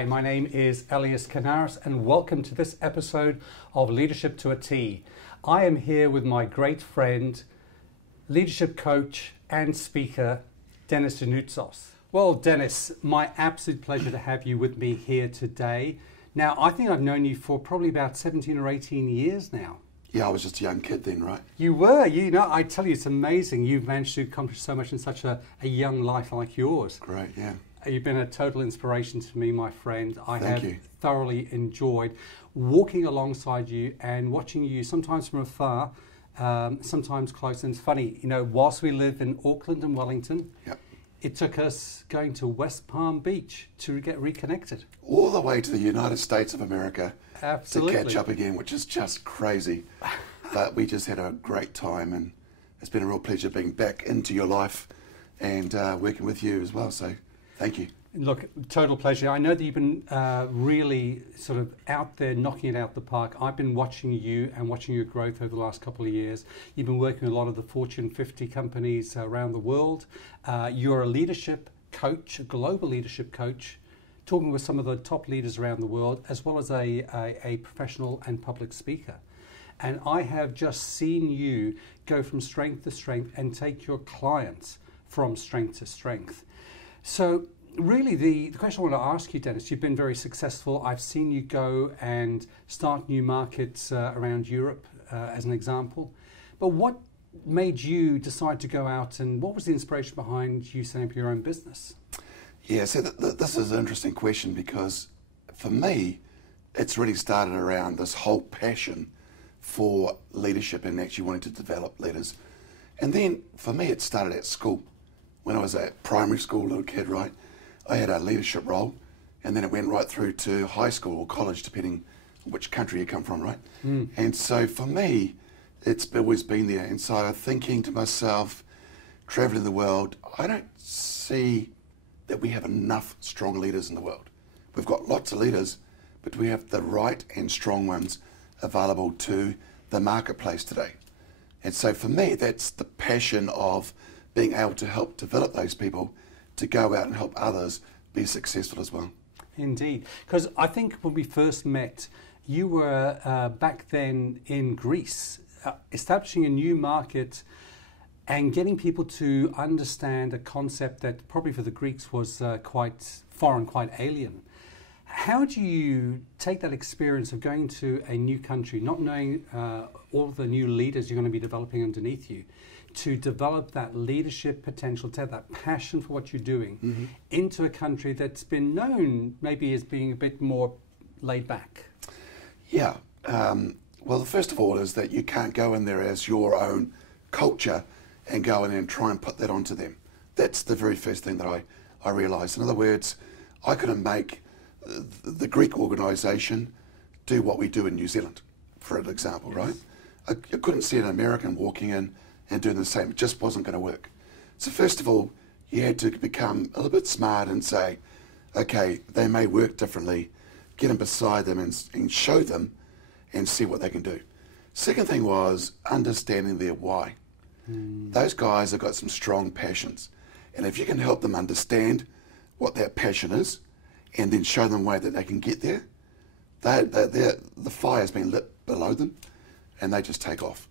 Hi, my name is Elias Canaris and welcome to this episode of Leadership to a T. I am here with my great friend, leadership coach and speaker, Denis Gianoutsos. Well, Denis, my absolute pleasure to have you with me here today. Now, I think I've known you for probably about 17 or 18 years now. Yeah, I was just a young kid then, right? You were, I tell you, it's amazing. You've managed to accomplish so much in such a young life like yours. Great, yeah. You've been a total inspiration to me, my friend. Thank you. Thoroughly enjoyed walking alongside you and watching you, sometimes from afar, sometimes close. And it's funny, whilst we live in Auckland and Wellington, Yep. It took us going to West Palm Beach to get reconnected. All the way to the United States of America. Absolutely. To catch up again, which is just crazy. But we just had a great time, and it's been a real pleasure being back into your life and working with you as well. So thank you. Look, total pleasure. I know that you've been really sort of out there knocking it out the park. I've been watching you and watching your growth over the last couple of years. You've been working with a lot of the Fortune 50 companies around the world. You're a leadership coach, a global leadership coach, talking with some of the top leaders around the world, as well as a professional and public speaker. And I have just seen you go from strength to strength and take your clients from strength to strength. So really, the question I want to ask you, Denis, you've been very successful. I've seen you go and start new markets around Europe, as an example. But what made you decide to go out, and what was the inspiration behind you setting up your own business? Yeah, so this is an interesting question because for me, it's really started around this whole passion for leadership and actually wanting to develop leaders. And then for me, it started at school. When I was at primary school, little kid, right? I had a leadership role, and then it went right through to high school or college, depending on which country you come from, right? And so for me, it's always been there. And so I'm thinking to myself, traveling the world, I don't see that we have enough strong leaders in the world. We've got lots of leaders, but we have the right and strong ones available to the marketplace today. And so for me, that's the passion of being able to help develop those people to go out and help others be successful as well. Indeed, because I think when we first met, you were back then in Greece, establishing a new market and getting people to understand a concept that probably for the Greeks was quite foreign, quite alien. How do you take that experience of going to a new country, not knowing all of the new leaders you're going to be developing underneath you, to develop that leadership potential, to have that passion for what you're doing into a country that's been known maybe as being a bit more laid back? Yeah. Well, first of all is that you can't go in there as your own culture and go in and try and put that onto them. That's the very first thing that I realised. In other words, I couldn't make the Greek organisation do what we do in New Zealand, for an example, right? I couldn't see an American walking in and doing the same. It just wasn't going to work. So first of all, you had to become a little bit smart and say, okay, they may work differently, get them beside them and show them and see what they can do. Second thing was understanding their why. Those guys have got some strong passions. And if you can help them understand what that passion is and then show them a way that they can get there, the fire's been lit below them and they just take off.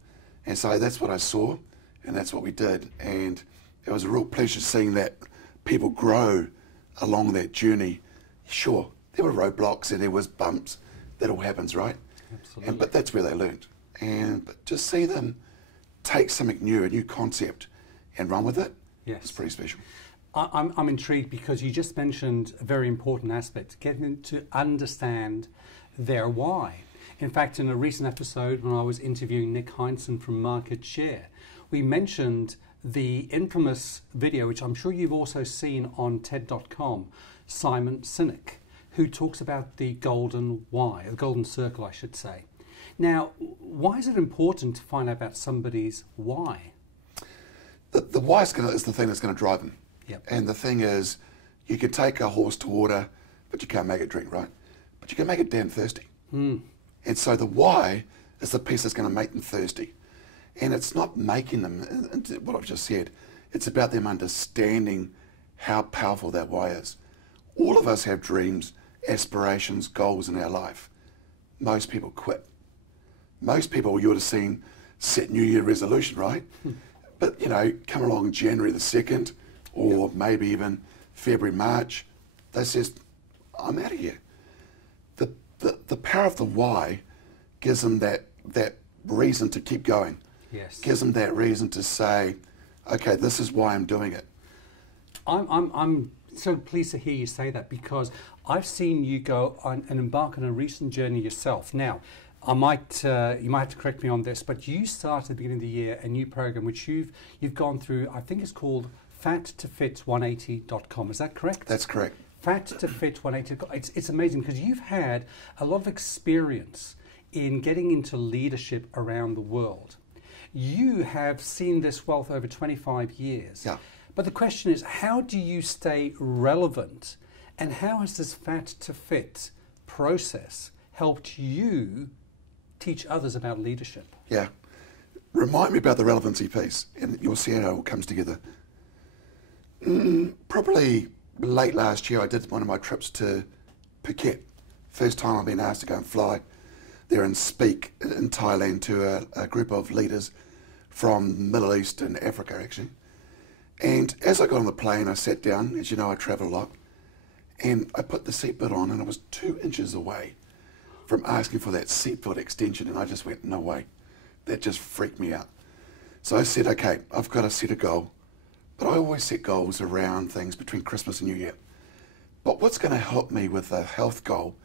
And so that's what I saw, and that's what we did. And it was a real pleasure seeing that people grow along that journey. Sure, there were roadblocks and there was bumps. That all happens, right? Absolutely. But that's where they learned. But just see them take something new, a new concept, and run with it, it's pretty special. I'm intrigued because you just mentioned a very important aspect, getting them to understand their why. In fact, in a recent episode when I was interviewing Nick Heinsohn from Market Share, we mentioned the infamous video, which I'm sure you've also seen on TED.com, Simon Sinek, who talks about the golden why, the golden circle, I should say. Now, why is it important to find out about somebody's why? The why is the thing that's going to drive them. Yep. And the thing is, you can take a horse to water, but you can't make it drink, right? But you can make it damn thirsty. And so the why is the piece that's going to make them thirsty. And it's not making them into what I've just said. It's about them understanding how powerful that why is. All of us have dreams aspirations, goals in our life, most people quit. Most people you would have seen set New Year resolution, right? But, come along January the 2nd or maybe even February, March, they says, I'm out of here. The power of the why gives them that reason to keep going. Yes. Gives them that reason to say, okay, this is why I'm doing it. I'm so pleased to hear you say that, because I've seen you go on and embark on a recent journey yourself. Now, you might have to correct me on this, but you started at the beginning of the year a new program which you've gone through. I think it's called fattofit180.com. Is that correct? That's correct. Fattofit180.com. It's amazing because you've had a lot of experience in getting into leadership around the world. You have seen this wealth over 25 years. Yeah. But the question is, how do you stay relevant, and how has this Fat to Fit process helped you teach others about leadership? Yeah. Remind me about the relevancy piece, and you'll see how it all comes together. Probably late last year, I did one of my trips to Phuket. First time I've been asked to go and fly there and speak in Thailand to a group of leaders from the Middle East and Africa, actually. And as I got on the plane, I sat down. As you know, I travel a lot. And I put the seatbelt on, and I was 2 inches away from asking for that seatbelt extension. And I just went, no way. That just freaked me out. So I said, okay, I've got to set a goal. But I always set goals around things between Christmas and New Year. But what's going to help me with a health goal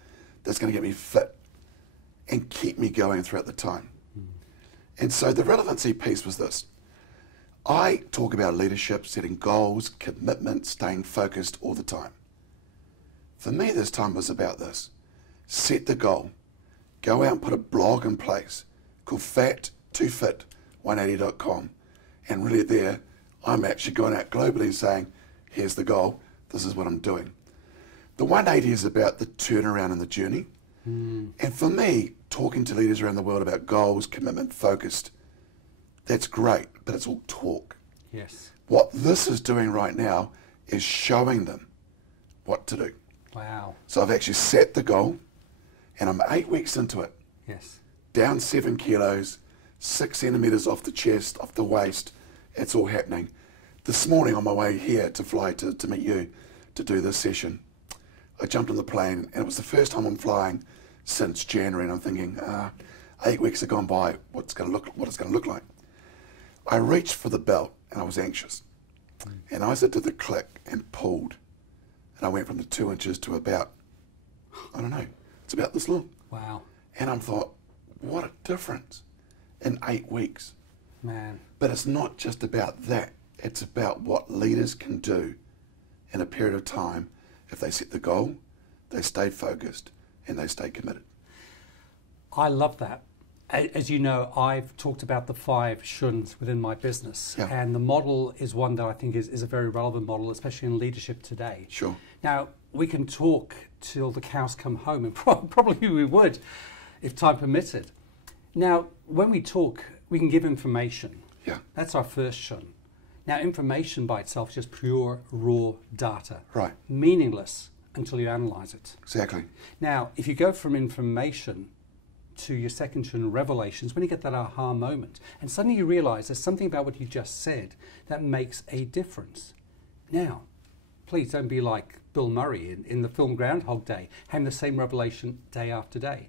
that's going to get me fit and keep me going throughout the time? And so the relevancy piece was this. I talk about leadership, setting goals, commitment, staying focused all the time. For me, this time was about this. Set the goal. Go out and put a blog in place called fattofit180.com. And really there, I'm actually going out globally saying, here's the goal, this is what I'm doing. The 180 is about the turnaround and the journey. And for me, talking to leaders around the world about goals, commitment, focused, that's great, but it's all talk. Yes. What this is doing right now is showing them what to do. Wow. So I've actually set the goal, and I'm 8 weeks into it. Yes. Down 7 kilos, 6 centimeters off the chest, off the waist. It's all happening. This morning on my way here to fly to meet you to do this session, I jumped on the plane, and it was the first time I'm flying since January, and I'm thinking, 8 weeks have gone by, what it's going to look like. I reached for the belt, and I was anxious. And I did the click and pulled, and I went from the 2 inches to about, I don't know, it's about this long. Wow. And I thought, what a difference in 8 weeks. Man. But it's not just about that. It's about what leaders can do in a period of time if they set the goal, they stay focused, and they stay committed. I love that. As you know, I've talked about the 5 shuns within my business. Yeah. And the model is one that I think is a very relevant model, especially in leadership today. Sure. Now, we can talk till the cows come home, and probably we would, if time permitted. Now, when we talk, we can give information. Yeah. That's our first shun. Now, information by itself is just pure, raw data. Right. Meaningless until you analyze it. Exactly. Now, if you go from information to your second shun, revelations, when you get that aha moment, and suddenly you realize there's something about what you just said that makes a difference. Now, please don't be like Bill Murray in the film Groundhog Day, having the same revelation day after day.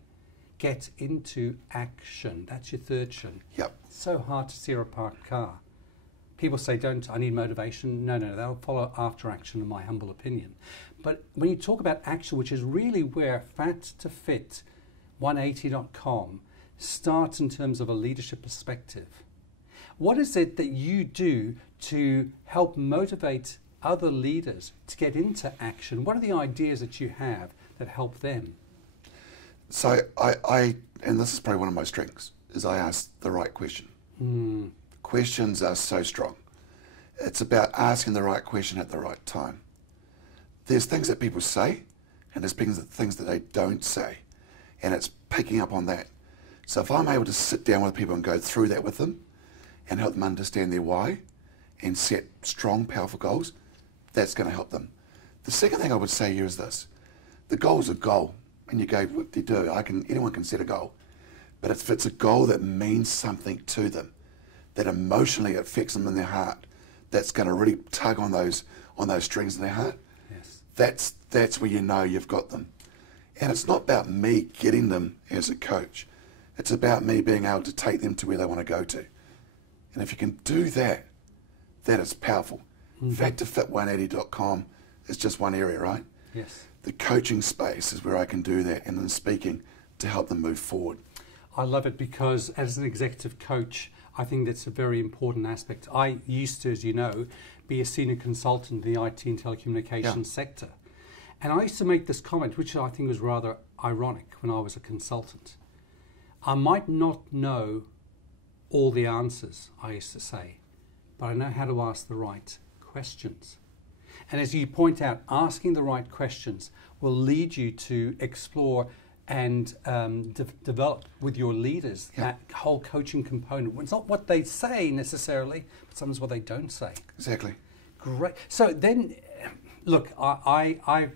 Get into action. That's your third shun. Yep. It's so hard to steer a parked car. People say, I need motivation. No, they'll follow after action, in my humble opinion. But when you talk about action, which is really where fattofit180.com starts in terms of a leadership perspective, what is it that you do to help motivate other leaders to get into action? What are the ideas that you have that help them? So I and this is probably one of my strengths, is I ask the right question. Questions are so strong. It's about asking the right question at the right time. There's things that people say, and there's things that they don't say, and it's picking up on that. So if I'm able to sit down with people and go through that with them and help them understand their why and set strong, powerful goals, that's going to help them. The second thing I would say here is this. the goal's a goal. And you go, what do you do? Anyone can set a goal. But if it's a goal that means something to them, that emotionally affects them in their heart, that's going to really tug on those strings in their heart, Yes. that's where you know you've got them. And it's not about me getting them as a coach. It's about me being able to take them to where they want to go to. And if you can do that, that is powerful. Mm-hmm. Factorfit180.com is just one area, right? Yes. The coaching space is where I can do that, and then speaking to help them move forward. I love it because as an executive coach, I think that's a very important aspect. I used to, as you know, be a senior consultant in the IT and telecommunications sector. And I used to make this comment, which I think was rather ironic when I was a consultant. I might not know all the answers, I used to say, but I know how to ask the right questions. And as you point out, asking the right questions will lead you to explore and develop with your leaders that whole coaching component. It's not what they say necessarily, but sometimes what they don't say. Exactly. Great. So then, look, I've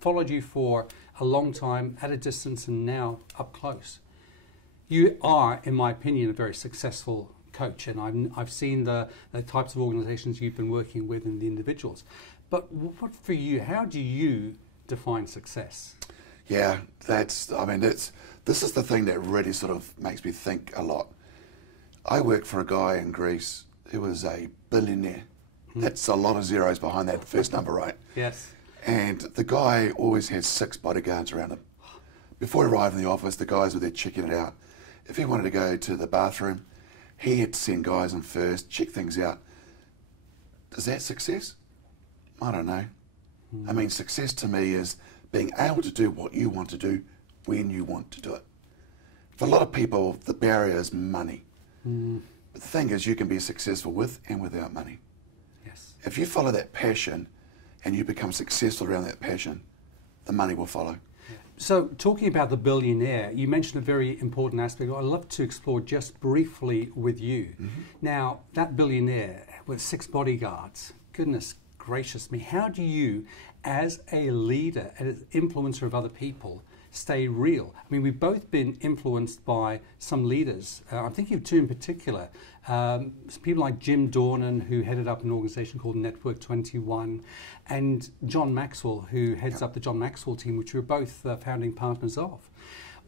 followed you for a long time at a distance and now up close. You are, in my opinion, a very successful coach, and I've seen the types of organizations you've been working with and the individuals. But what for you, how do you define success? Yeah, this is the thing that really sort of makes me think a lot. I worked for a guy in Greece who was a billionaire. That's a lot of zeros behind that first number, right? Yes. And the guy always had 6 bodyguards around him. Before he arrived in the office, the guys were there checking it out. If he wanted to go to the bathroom, he had to send guys in first, check things out. Is that success? I don't know. I mean, success to me is being able to do what you want to do when you want to do it. For a lot of people, the barrier is money. But the thing is, you can be successful with and without money. Yes. If you follow that passion and you become successful around that passion, the money will follow. So talking about the billionaire, you mentioned a very important aspect I'd love to explore just briefly with you. Now, that billionaire with 6 bodyguards, goodness gracious me, how do you, as a leader, as an influencer of other people, stay real? I mean, we've both been influenced by some leaders. I'm thinking of 2 in particular. People like Jim Dornan, who headed up an organization called Network 21, and John Maxwell, who heads up the John Maxwell team, which we're both founding partners of.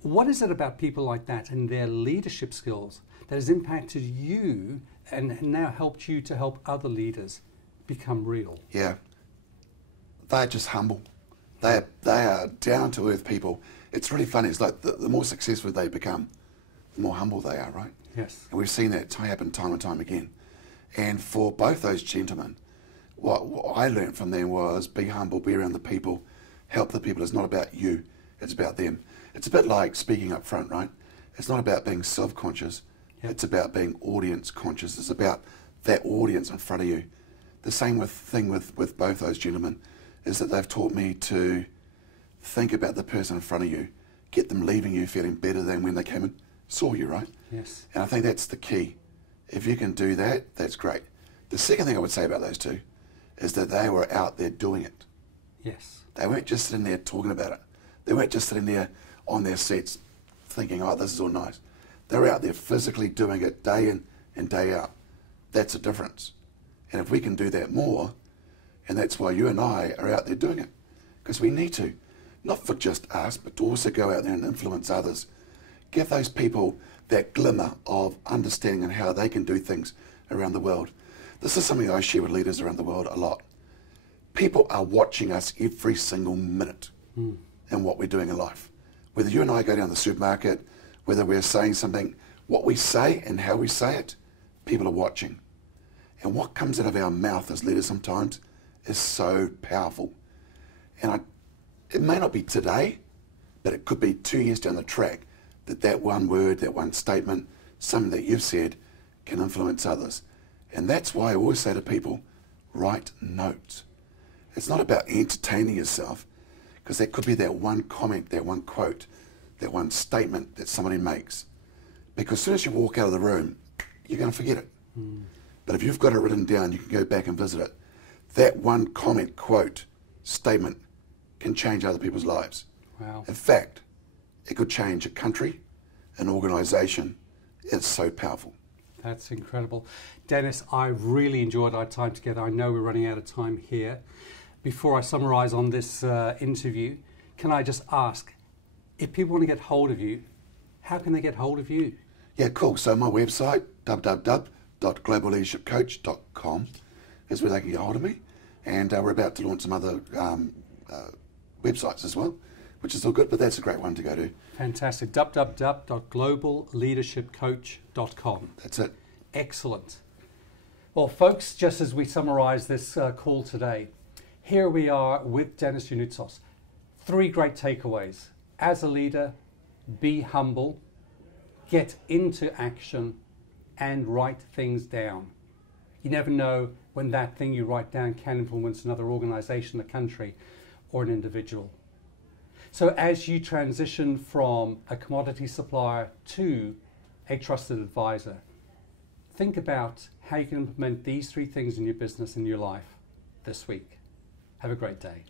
What is it about people like that and their leadership skills that has impacted you and now helped you to help other leaders become real? Yeah. They're just humble. They are down-to-earth people. It's really funny. It's like the more successful they become, the more humble they are, right? Yes. And we've seen that happen time and time again. And for both those gentlemen, what I learned from them was be humble, be around the people, help the people. It's not about you, it's about them. It's a bit like speaking up front, right? It's not about being self-conscious, it's about being audience conscious. It's about that audience in front of you. The same thing with both those gentlemen is that they've taught me to think about the person in front of you, get them leaving you feeling better than when they came and saw you, right? Yes. And I think that's the key. If you can do that, that's great. The second thing I would say about those 2 is that they were out there doing it. Yes. They weren't just sitting there talking about it. They weren't just sitting there on their seats thinking, oh, this is all nice. They were out there physically doing it day in and day out. That's a difference. And if we can do that more, and that's why you and I are out there doing it, because we need to, not for just us, but to also go out there and influence others. Give those people that glimmer of understanding and how they can do things around the world. This is something I share with leaders around the world a lot. People are watching us every single minute in what we're doing in life. Whether you and I go down the supermarket, whether we're saying something, what we say and how we say it, people are watching. And what comes out of our mouth as leaders sometimes is so powerful. And it may not be today, but it could be 2 years down the track that one word, that one statement, something that you've said can influence others. And that's why I always say to people, write notes. It's not about entertaining yourself, because that could be that one comment, that one quote, that one statement that somebody makes. Because as soon as you walk out of the room, you're going to forget it. But if you've got it written down, you can go back and visit it. That one comment, quote, statement can change other people's lives. Wow. In fact, it could change a country, an organisation. It's so powerful. That's incredible. Denis, I really enjoyed our time together. I know we're running out of time here. Before I summarise on this interview, can I just ask, if people want to get hold of you, how can they get hold of you? Yeah, cool. So my website, www.globalleadershipcoach.com, is where they can get hold of me. And we're about to launch some other websites as well, which is all good, but that's a great one to go to. Fantastic. www.globalleadershipcoach.com. That's it. Excellent. Well, folks, just as we summarise this call today, here we are with Denis Gianoutsos. 3 great takeaways. As a leader, be humble, get into action, and write things down. You never know when that thing you write down can influence another organisation, a country, or an individual. So as you transition from a commodity supplier to a trusted advisor, think about how you can implement these 3 things in your business and your life this week. Have a great day.